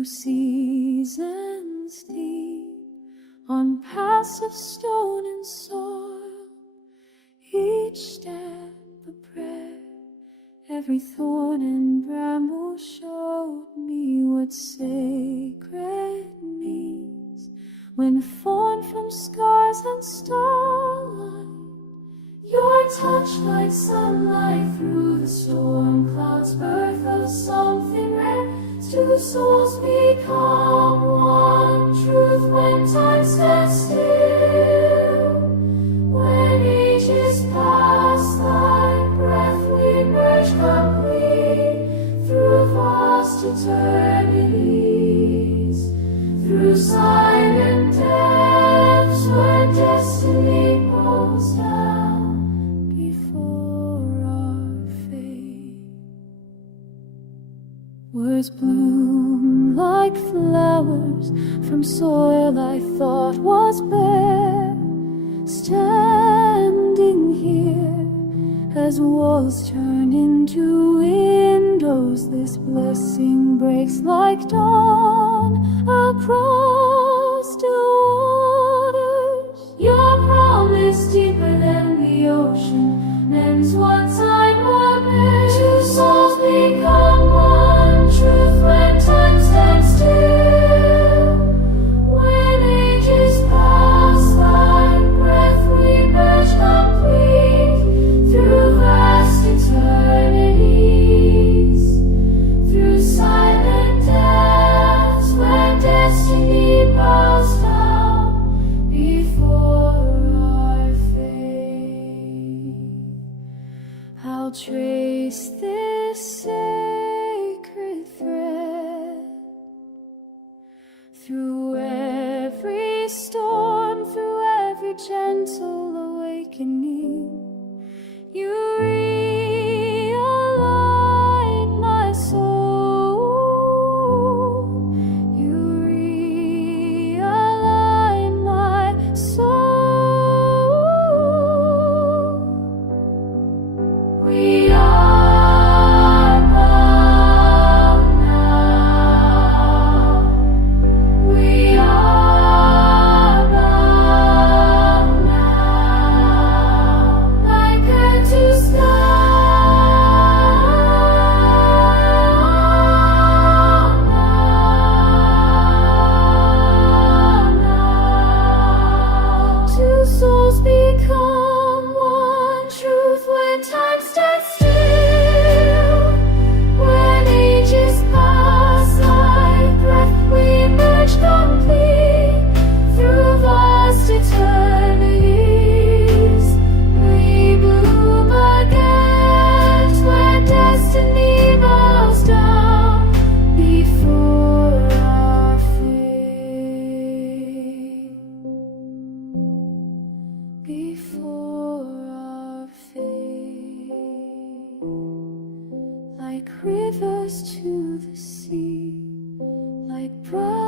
through seasons deep, on paths of stone and soil, each step a prayer. Every thorn and bramble showed me what sacred means when formed from scars and starlight. Your touch like sunlight through the storm clouds, birth of something rare. Two souls become one truth when time stands still. When ages pass, thy breath we merge complete through vast eternities, through silent depths where destiny bows down before our fate. Words bloom like flowers from soil I thought was bare, standing here as walls turn into windows. This blessing breaks like dawn across still waters. Your promise deeper than the ocean ends what time or bear. Two souls become one truth when time stands still. When ages pass, thy breath we merge complete through vast eternities, through silent depths where destiny bows down before our fate. I'll trace this sacred thread through every storm, through every gentle awakening. You realign my soul. You realign my soul. We are bound now. We are bound now, like earth to sky. Two souls become one truth when time stands still. When ages pass like breath, we merge complete through vast eternities. We bloom again where destiny bows down before our fate. Before our fate, like rivers to the sea, like bright